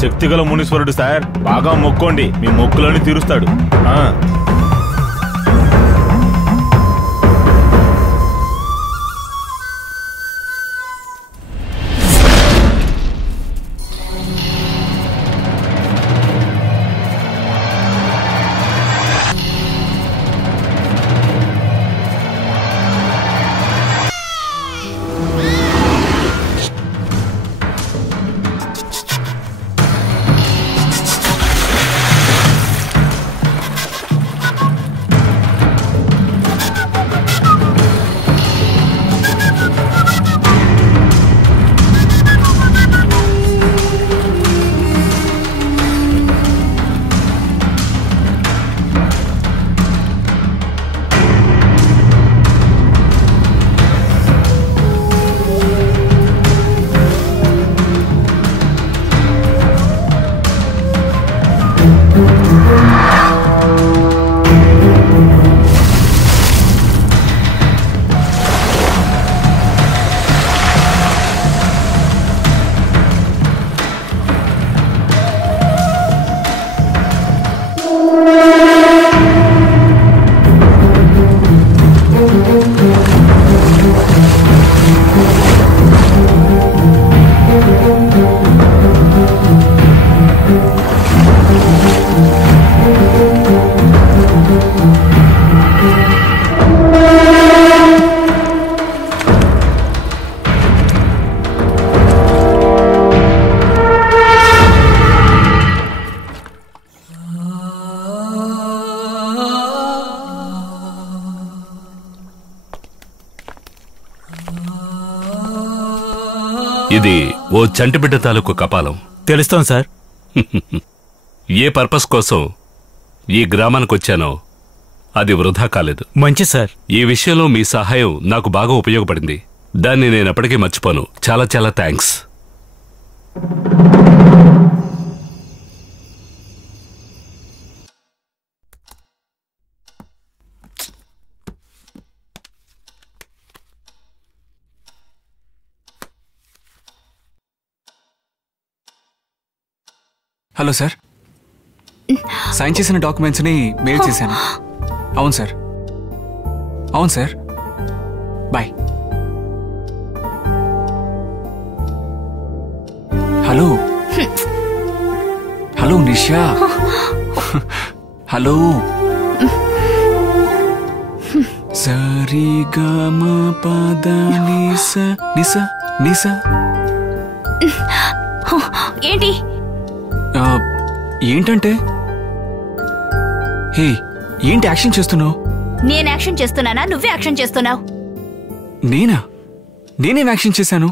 శక్తిగల మునీశ్వరుడు sir. బాగా మొక్కోండి, మీ మొక్కులని తీరుస్తాడు. ఇది ఓ చంటిబిడ్డ తాలూకు కపాలం. తెలుస్తాం సార్. ఏ పర్పస్ కోసం ఈ గ్రామానికి వచ్చానో అది వృధా కాలేదు. మంచి సార్. ఈ విషయంలో మీ సహాయం నాకు బాగా ఉపయోగపడింది. దాన్ని నేను ఎప్పటికీ మర్చిపోను. చాలా చాలా థ్యాంక్స్. హలో సార్, సైన్ చేసిన డాక్యుమెంట్స్ని మెయిల్ చేశాను. అవును సార్, అవును సార్. బాయ్. హలో హలో నిషా. హలో. సరిగమ పద నిస నిస నిస. ఏంటి ఏంటంటే? హే, ఏంటి యాక్షన్ చేస్తున్నావు? నేను యాక్షన్ చేస్తున్నానా, నువ్వే యాక్షన్ చేస్తున్నావు? నేనేం యాక్షన్ చేశాను?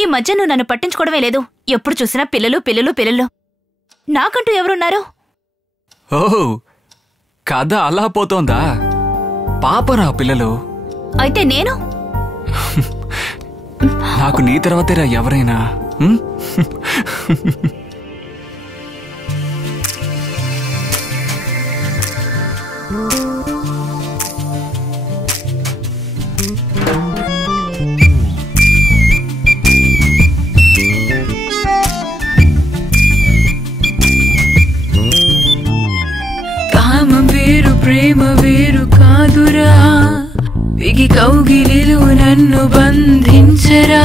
ఈ మధ్య నువ్వు నన్ను పట్టించుకోవడమే లేదు. ఎప్పుడు చూసినా పిల్లలు పిల్లలు పిల్లలు. నాకంటూ ఎవరున్నారు? ఓహో, కథ అలా పోతోందా? పాపరా పిల్లలు. అయితే నేను నాకు నీ తర్వాతేరా ఎవరైనా. కామం వేరు ప్రేమ వేరు కాదురా, బిగి కౌగిలిలో నన్ను బంధించరా.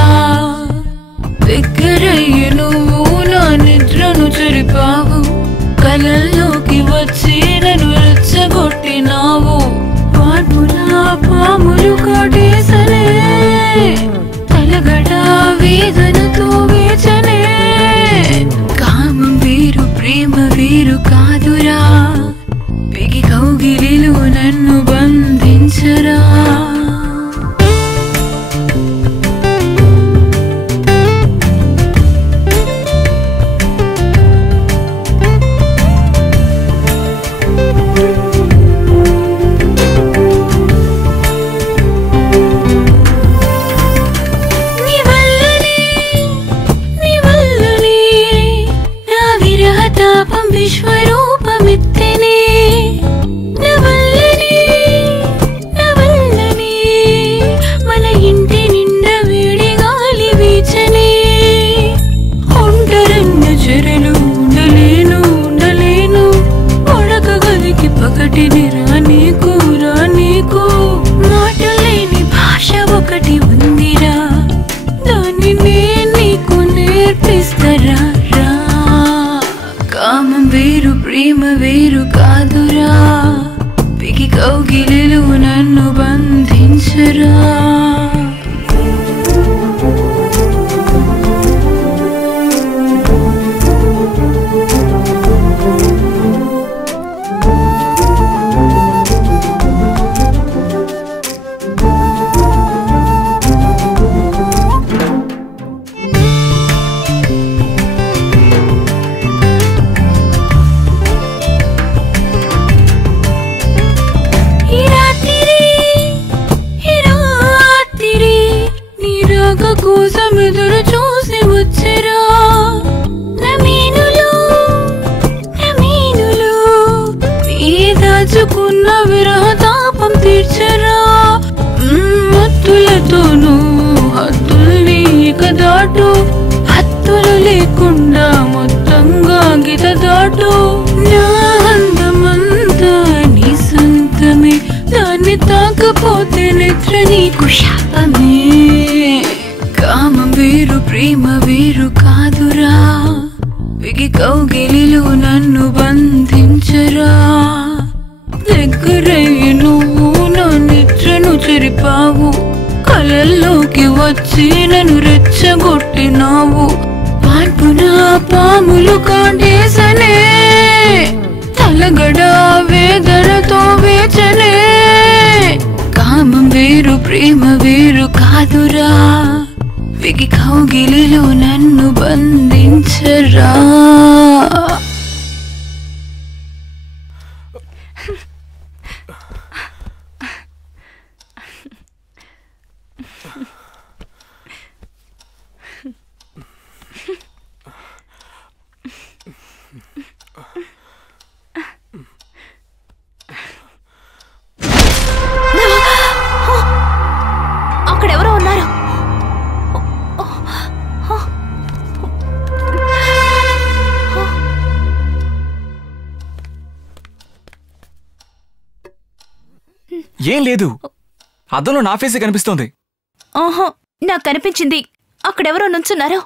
దగ్గరయ్యి నువ్వు నా నిద్రను చెరిపావు, కలల్లోకి వచ్చి నన్ను రెచ్చగొట్టినావు. పార్పులా పాములు కాటేసనే, తలగడ వేదనతో వేచనే. కామం వేరు ప్రేమ వేరు కాదురా, బిగి కౌగిలిలో నన్ను బంధించరా. పాటు నా అందమంతా నీ సొంతమే దాన్ని తాకపోతే నిద్ర నీకు శాపమే కామం వేరు ప్రేమ వేరు కాదురా బిగి కౌగిలిలో నన్ను బంధించరా దగ్గరయ్యి నువ్వు నా నిద్రను చెరిపావు కలల్లోకి వచ్చి నన్ను రెచ్చగొట్టినావు పాన్పున పాములు కాటేసనే తలగడ వేదనతో వేచనే కామం వేరు ప్రేమ వేరు కాదురా బిగి కౌగిలిలో నన్ను బంధించరా అక్కడెవరో ఉన్నారు. ఏం లేదు, అద్దంలో నా ఫేసే కనిపిస్తోంది. ఆహా, నాకు కనిపించింది. అక్కడెవరో నుంచున్నారు.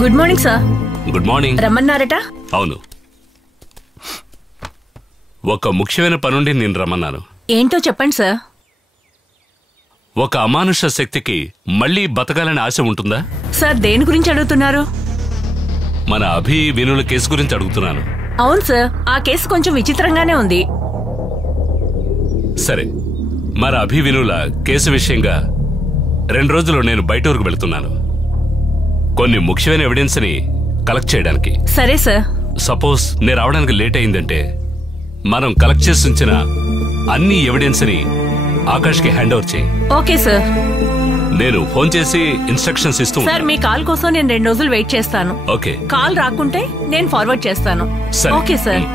Good morning sir. Good morning. రమ్మన్నారట? అవును, ఒక ముఖ్యమైన పనుండి నేను రమ్మన్నాను. ఏంటో చెప్పండి సార్. ఒక అమానుష శక్తికి మళ్ళీ బతకాలని ఆశ ఉంటుందా? సార్ దేని గురించి అడుగుతున్నారు? మన అభి వినుల కేసు గురించి అడుగుతున్నాను. అవును సార్, ఆ కేసు కొంచెం విచిత్రంగానే ఉంది. సరే, మరి అభి వినుల కేసు విషయంగా 2 రోజులు నేను బయట ఊరికి వెళుతున్నాను కొన్ని ముఖ్యమైన ఎవిడెన్స్ ని కలెక్ట్ చేయడానికి. సరే సార్. సపోజ్ నేను రావడానికి లేట్ అయిందంటే మనం కలెక్ట్ చేసి ఉంచిన అన్ని ఎవిడెన్స్ ని ఆకాష్కి హ్యాండ్ ఓవర్ చేయి. Okay sir. నేను ఫోన్ చేసి ఇన్స్ట్రక్షన్స్ ఇస్తూ సార్ మీ కాల్ కోసం నేను 2 రోజులు వెయిట్ చేస్తాను. ఓకే. కాల్ రాకుంటే నేను ఫార్వర్డ్ చేస్తాను. సరే. Okay sir.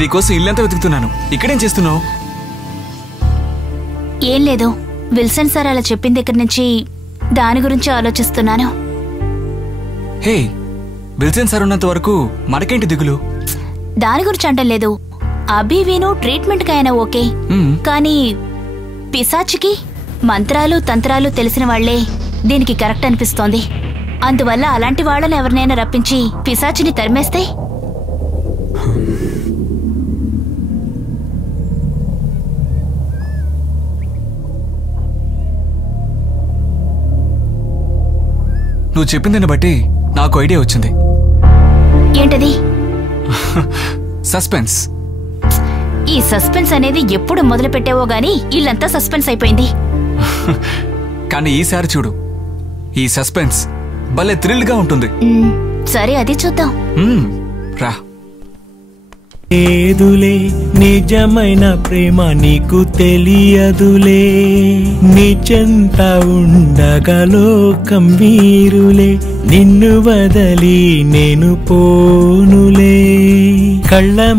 నీకోసం ఇల్లంతా వెతుకుతున్నాను. ఇక్కడేం చేస్తున్నావు? ఏం లేదు, విల్సన్ సార్ అలా చెప్పిన దగ్గర నుంచి దాని గురించి ఆలోచిస్తున్నాను. హే, విల్సన్ సార్ ఉన్నంత వరకు మనకేంటి దిగులు? దాని గురించి అంటం లేదు. అభి వీను ట్రీట్మెంట్కి అయినా ఓకే, కానీ పిశాచికి మంత్రాలు తంత్రాలు తెలిసిన వాళ్లే దీనికి కరెక్ట్ అనిపిస్తోంది. అందువల్ల అలాంటి వాళ్ళని ఎవరినైనా రప్పించి పిశాచిని తరిమేస్తే నువ్వు చెప్పిందని బట్టి నాకు ఐడియా వచ్చింది. ఏంటది? సస్పెన్స్. ఈ సస్పెన్స్ అనేది ఎప్పుడు మొదలు పెట్టావో గానీ ఇల్లంతా సస్పెన్స్ అయిపోయింది. కానీ ఈసారి చూడు, ఈ సస్పెన్స్ భలే థ్రిల్ గా ఉంటుంది. సరే, అది చూద్దాం. రా. ఏదులే నిజమైన ప్రేమ నీకు తెలియదులే, నిజంత ఉండగా లోకం వీరులే, నిన్ను వదలి నేను పోనులే. కళ్ళము